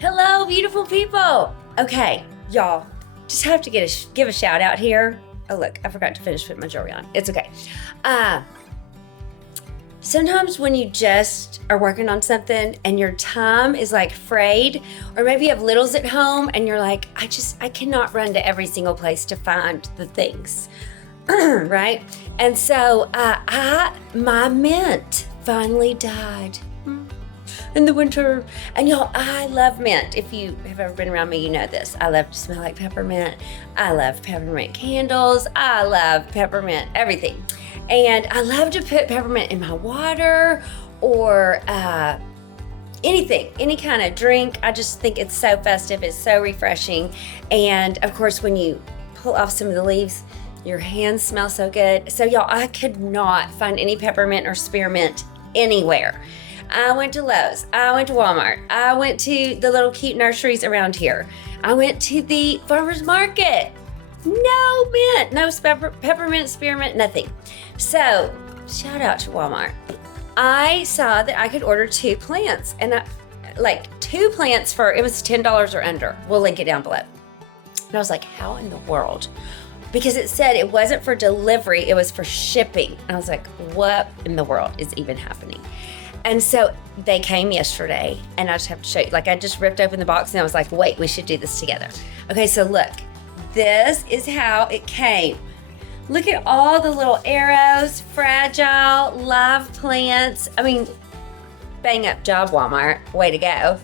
Hello, beautiful people. Okay, y'all, just have to give a shout out here. Oh, look, I forgot to finish putting my jewelry on. It's okay. Sometimes when you just are working on something and your time is like frayed, or maybe you have littles at home and you're like, I cannot run to every single place to find the things, right? And so my mint finally died in the winter. And y'all, I love mint. If you have ever been around me, you know this. I love to smell like peppermint. I love peppermint candles. I love peppermint everything. And I love to put peppermint in my water or anything, any kind of drink. I just think it's so festive. It's so refreshing. And of course, when you pull off some of the leaves, your hands smell so good. So y'all, I could not find any peppermint or spearmint anywhere. I went to Lowe's. I went to Walmart. I went to the little cute nurseries around here. I went to the farmer's market. No mint, no peppermint, spearmint, nothing. So, shout out to Walmart. I saw that I could order 2 plants, and like 2 plants for, it was $10 or under. We'll link it down below. And I was like, how in the world? Because it said it wasn't for delivery, it was for shipping. And I was like, what in the world is even happening? And so they came yesterday, and I just have to show you. Like, I just ripped open the box, and I was like, wait, we should do this together. Okay, so look. This is how it came. Look at all the little arrows, fragile, live plants. I mean, bang up job, Walmart. Way to go.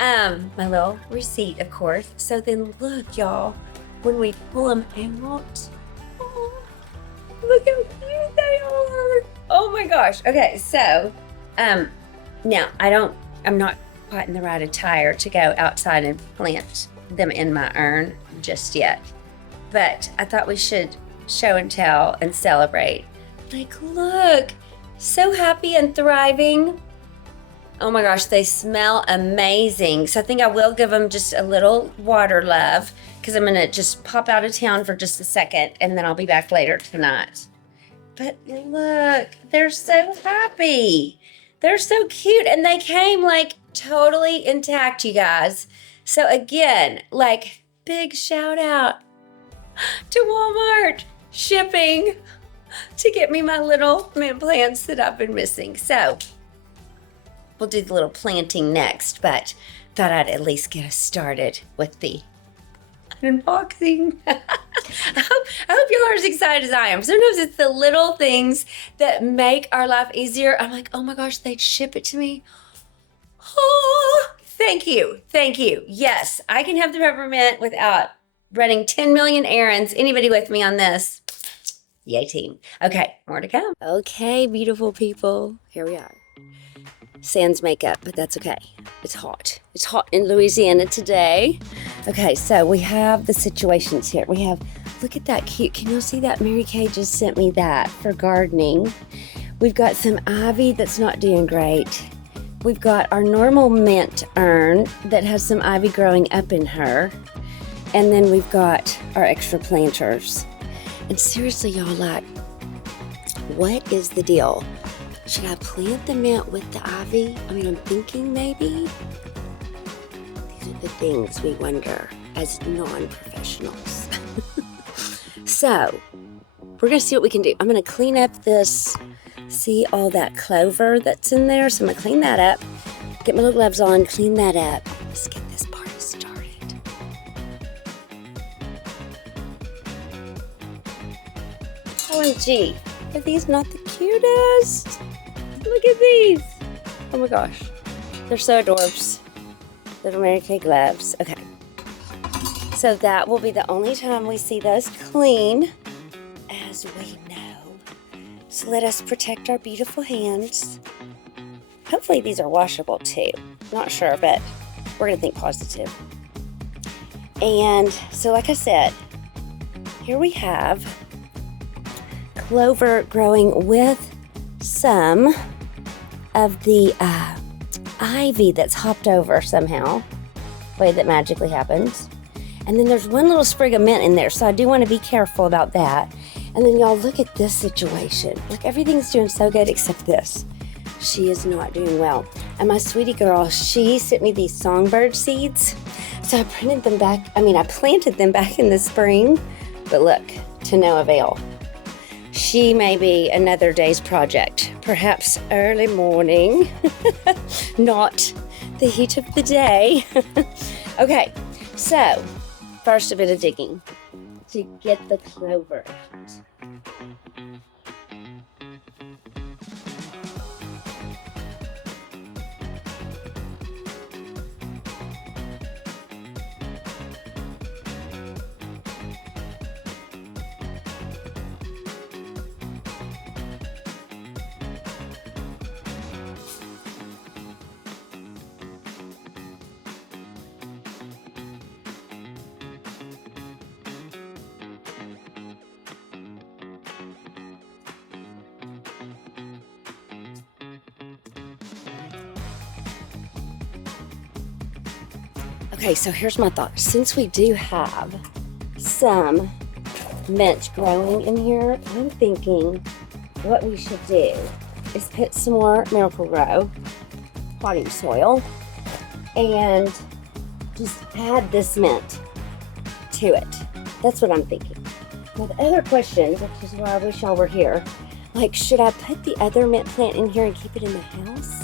My little receipt, of course. So then look, y'all, when we pull them out, oh, look how cute they are. Oh my gosh. Okay, so now I'm not quite in the right attire to go outside and plant them in my urn just yet, but I thought we should show and tell and celebrate. Like, look, so happy and thriving. Oh my gosh, they smell amazing. So I think I will give them just a little water love, because I'm gonna just pop out of town for just a second, and then I'll be back later tonight. But look, they're so happy. They're so cute, and they came like totally intact, you guys. So again, like, big shout out to Walmart shipping to get me my little mint plants that I've been missing. So we'll do the little planting next, but thought I'd at least get us started with the unboxing. I hope y'all are as excited as I am. Sometimes it's the little things that make our life easier. I'm like, oh my gosh, they'd ship it to me. Oh, thank you. Thank you. Yes, I can have the peppermint without running 10 million errands. Anybody with me on this? Yay, team. Okay, more to come. Okay, beautiful people. Here we are. Sans makeup, but that's okay. It's hot. It's hot in Louisiana today. Okay, so we have the situations here. We have, look at that cute. Can you see that? Mary Kay just sent me that for gardening. We've got some ivy that's not doing great. We've got our normal mint urn that has some ivy growing up in her. And then we've got our extra planters. And seriously, y'all, like, what is the deal? Should I plant the mint with the ivy? I mean, I'm thinking maybe. These are the things we wonder as non-professionals. So, we're gonna see what we can do. I'm gonna clean up this, see all that clover that's in there. So I'm gonna clean that up, get my little gloves on, clean that up. Let's get this party started. OMG, are these not the cutest? Look at these. Oh my gosh. They're so adorbs. Little Mary Kay gloves. Okay. So that will be the only time we see those clean, as we know. So let us protect our beautiful hands. Hopefully these are washable too. Not sure, but we're gonna think positive. And so like I said, here we have clover growing with some of the ivy that's hopped over somehow, way that magically happens. And then there's one little sprig of mint in there, so I do want to be careful about that. And then y'all, look at this situation. Like, everything's doing so good except this. She is not doing well. And my sweetie girl, she sent me these songbird seeds. So I planted them back in the spring, but look, to no avail. She may be another day's project, perhaps early morning, not the heat of the day. Okay, so first a bit of digging to get the clover out. Okay, so here's my thought. Since we do have some mint growing in here, I'm thinking what we should do is put some more Miracle-Gro potting soil and just add this mint to it. That's what I'm thinking. Now the other question, which is why I wish y'all were here, like, should I put the other mint plant in here and keep it in the house?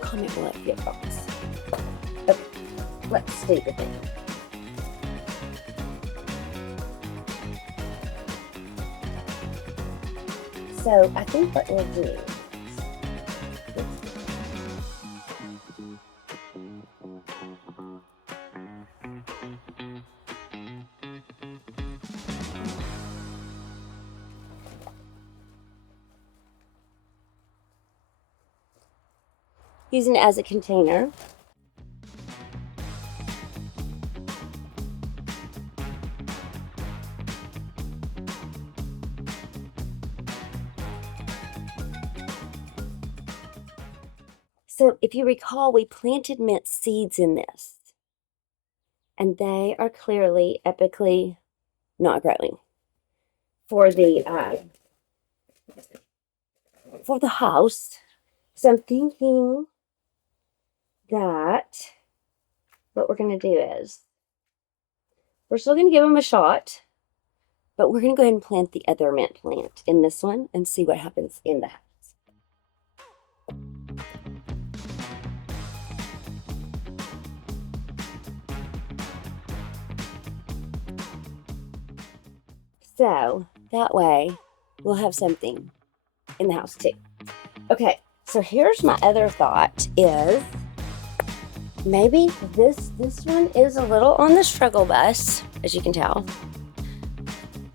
Comment below if you have thoughts. Okay, let's do the thing. So I think what we'll do using it as a container. So if you recall, we planted mint seeds in this, and they are clearly epically not growing for the house. So I'm thinking that what we're going to do is we're still going to give them a shot, but we're going to go ahead and plant the other mint plant in this one and see what happens in the house. So that way we'll have something in the house too. Okay, so here's my other thought is maybe this one is a little on the struggle bus, as you can tell.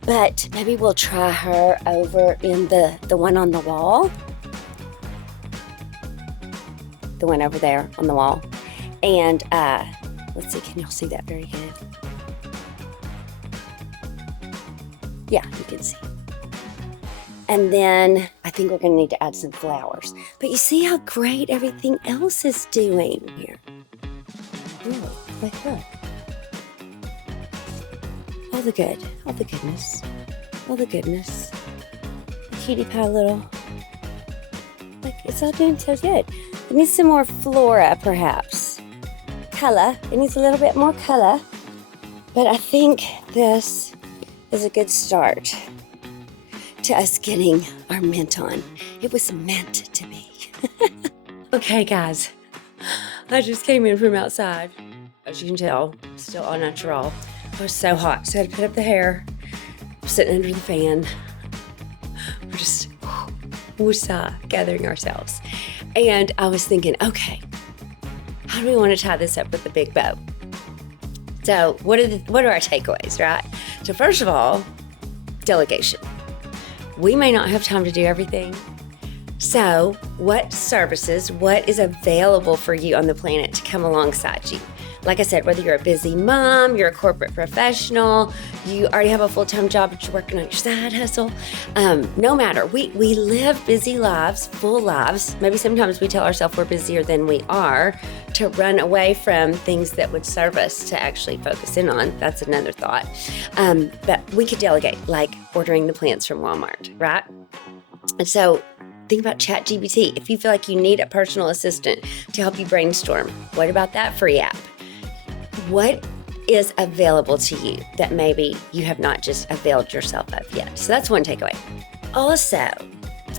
But maybe we'll try her over in the one on the wall. The one over there on the wall. And let's see, can y'all see that very good? Yeah, you can see. And then I think we're going to need to add some flowers. But you see how great everything else is doing here. Really, like look. All the good, all the goodness, all the goodness. The cutie pie little. Like, it's all doing so good. It needs some more flora, perhaps. Color. It needs a little bit more color. But I think this is a good start to us getting our mint on. It was meant to be. Okay, guys. I just came in from outside. As you can tell, still all natural. It was so hot, so I had to put up the hair. I'm sitting under the fan. We're just woosah, gathering ourselves. And I was thinking, okay, how do we want to tie this up with a big bow? So what are our takeaways, right? So first of all, delegation. We may not have time to do everything. So what services, what is available for you on the planet to come alongside you? Like I said, whether you're a busy mom, you're a corporate professional, you already have a full-time job, but you're working on your side hustle, no matter. We live busy lives, full lives. Maybe sometimes we tell ourselves we're busier than we are to run away from things that would serve us to actually focus in on. That's another thought. But we could delegate, like ordering the plants from Walmart, right? And so think about ChatGPT. If you feel like you need a personal assistant to help you brainstorm, what about that free app? What is available to you that maybe you have not just availed yourself of yet? So that's one takeaway. Also,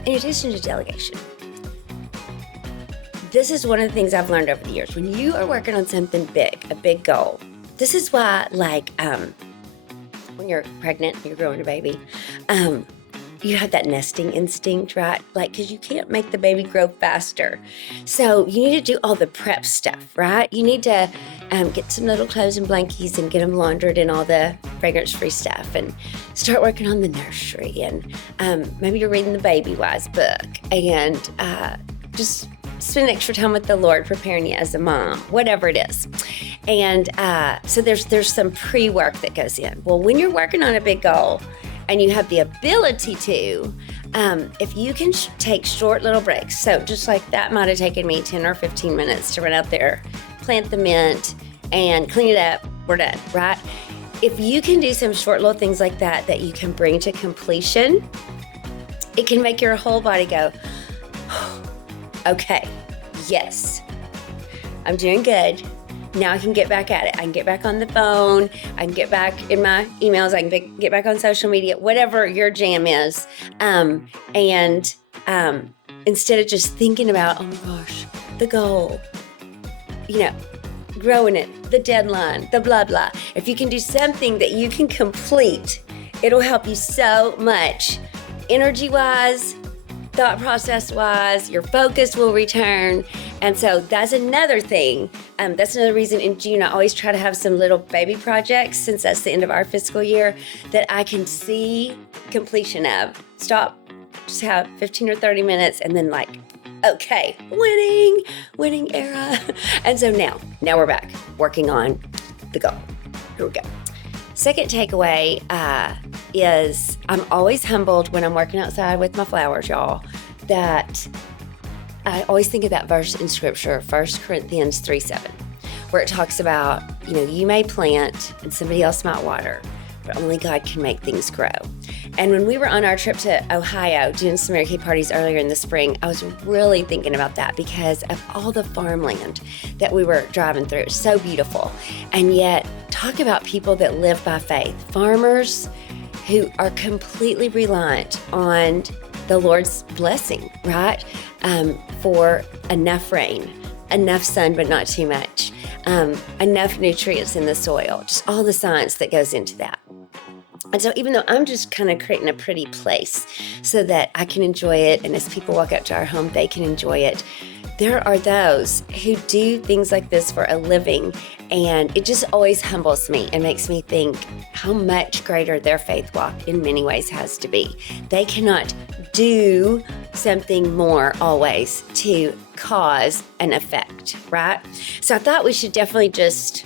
in addition to delegation, this is one of the things I've learned over the years. When you are working on something big, a big goal, this is why, like, when you're pregnant, you're growing a baby, you have that nesting instinct, right? Like, because you can't make the baby grow faster. So you need to do all the prep stuff, right? You need to get some little clothes and blankies and get them laundered and all the fragrance-free stuff and start working on the nursery. And maybe you're reading the Baby Wise book and just spend extra time with the Lord preparing you as a mom, whatever it is. And so there's some pre-work that goes in. Well, when you're working on a big goal and you have the ability to, if you can take short little breaks, so just like that might have taken me 10 or 15 minutes to run out there, plant the mint, and clean it up, we're done, right? If you can do some short little things like that that you can bring to completion, it can make your whole body go, okay, yes, I'm doing good. Now I can get back at it. I can get back on the phone. I can get back in my emails. I can get back on social media, whatever your jam is. And instead of just thinking about, oh my gosh, the goal, growing it, the deadline, the blah, blah. If you can do something that you can complete, it'll help you so much energy-wise, thought process-wise, your focus will return. And so that's another thing. That's another reason in June I always try to have some little baby projects, since that's the end of our fiscal year, that I can see completion of. Stop, just have 15 or 30 minutes, and then okay, winning era. And so now we're back working on the goal. Here we go. Second takeaway is I'm always humbled when I'm working outside with my flowers, y'all, that I always think of that verse in Scripture, 1 Corinthians 3:7, where it talks about, you may plant and somebody else might water, but only God can make things grow. And when we were on our trip to Ohio doing some Mary Kay parties earlier in the spring, I was really thinking about that because of all the farmland that we were driving through. It's so beautiful. And yet, talk about people that live by faith. Farmers who are completely reliant on the Lord's blessing, right? For enough rain, enough sun, but not too much, enough nutrients in the soil, just all the science that goes into that. And so even though I'm just kind of creating a pretty place so that I can enjoy it, and as people walk up to our home, they can enjoy it, there are those who do things like this for a living, and it just always humbles me and makes me think how much greater their faith walk in many ways has to be. They cannot do something more always to cause an effect, right? So I thought we should definitely just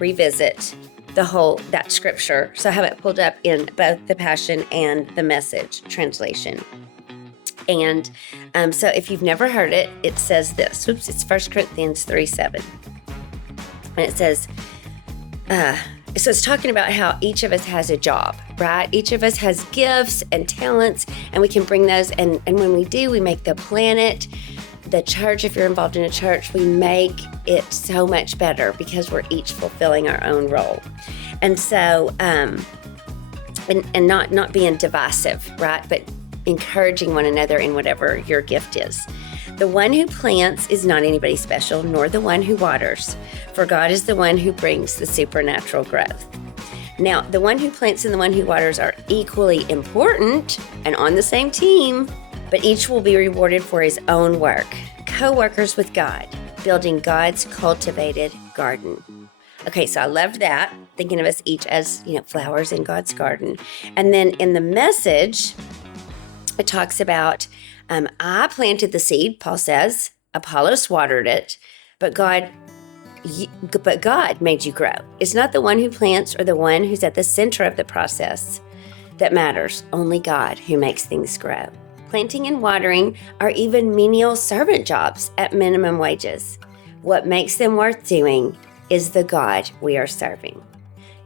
revisit that scripture. So I have it pulled up in both the Passion and the Message translation. And so if you've never heard it, it says this. It's 1 Corinthians 3:7. And it says, so it's talking about how each of us has a job, right? Each of us has gifts and talents, and we can bring those. And when we do, we make the planet, the church, if you're involved in a church, we make it so much better because we're each fulfilling our own role. And so, and not being divisive, right? But encouraging one another in whatever your gift is. The one who plants is not anybody special, nor the one who waters, for God is the one who brings the supernatural growth. Now, the one who plants and the one who waters are equally important and on the same team, but each will be rewarded for his own work. Co-workers with God, building God's cultivated garden. Okay, so I loved that, thinking of us each as, flowers in God's garden. And then in the Message, it talks about, I planted the seed, Paul says, Apollos watered it, but God made you grow. It's not the one who plants or the one who's at the center of the process that matters, only God who makes things grow. Planting and watering are even menial servant jobs at minimum wages. What makes them worth doing is the God we are serving.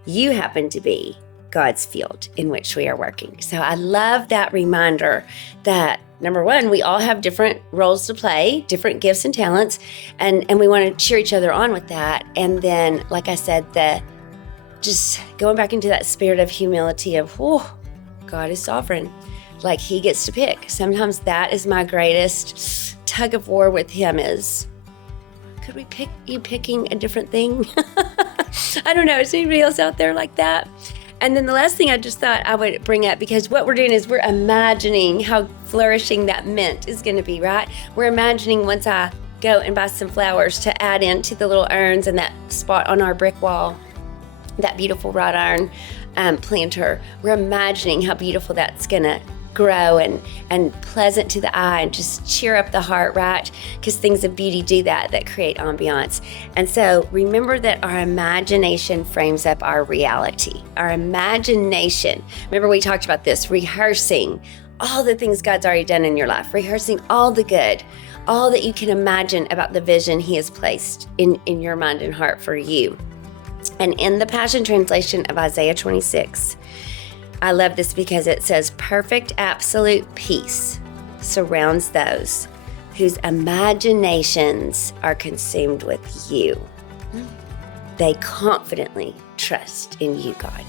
You happen to be God's field in which we are working. So I love that reminder that number one, we all have different roles to play, different gifts and talents, and we want to cheer each other on with that. And then, like I said, just going back into that spirit of humility of, oh, God is sovereign. Like, he gets to pick. Sometimes that is my greatest tug of war with him is, could we pick you picking a different thing? I don't know. Is anybody else out there like that? And then the last thing I just thought I would bring up, because what we're doing is we're imagining how flourishing that mint is going to be, right? We're imagining once I go and buy some flowers to add into the little urns and that spot on our brick wall, that beautiful wrought iron planter. We're imagining how beautiful that's going to grow and pleasant to the eye and just cheer up the heart, right? Because things of beauty do that create ambiance. And so remember that our imagination frames up our reality. Our imagination, remember we talked about this, rehearsing all the things God's already done in your life, rehearsing all the good, all that you can imagine about the vision he has placed in your mind and heart for you. And in the Passion Translation of Isaiah 26, I love this because it says, perfect absolute peace surrounds those whose imaginations are consumed with you. They confidently trust in you, God.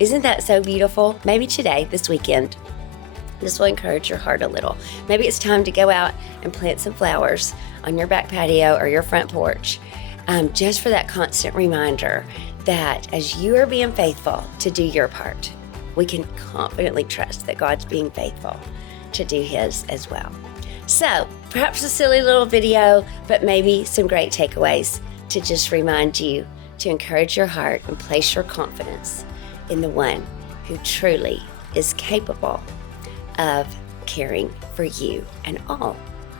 Isn't that so beautiful? Maybe today, this weekend, this will encourage your heart a little. Maybe it's time to go out and plant some flowers on your back patio or your front porch, just for that constant reminder that as you are being faithful to do your part, we can confidently trust that God's being faithful to do his as well. So perhaps a silly little video, but maybe some great takeaways to just remind you to encourage your heart and place your confidence in the one who truly is capable of caring for you and all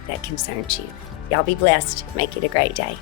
that concerns you. Y'all be blessed. Make it a great day.